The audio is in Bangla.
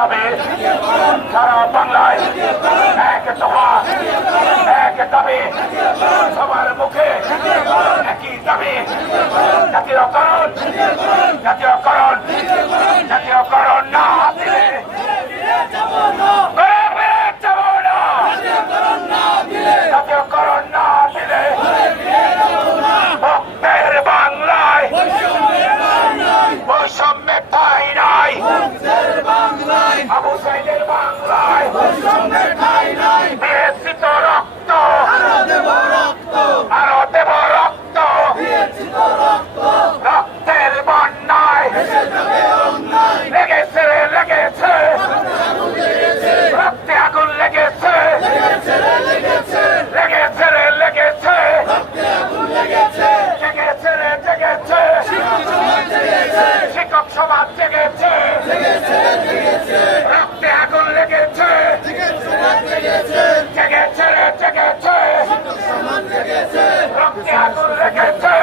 দাবি সারা বাংলায় এক দফা এক দাবি সবার মুখে একই দাবি জাতীয়করণ জাতীয়করণ জাতীয়করণ না দিলে জাতীয়করণ না দিলে মুক্তের বাংলায় বৈষম্যে ঠাঁই নাই আবু সাইদের বাংলায় দিয়েছি তো রক্ত আরো দেব রক্ত রক্তের বন্যায় লেগেছে লেগেছে রক্তে আগুন লেগেছে লেগেছে রে লেগেছে জেগেছে রে জেগেছে শিক্ষক সমাজ জেগেছে রক্তে আগুন লেগেছে জেগেছে রে জেগেছে রক্তে আগুন লেগেছে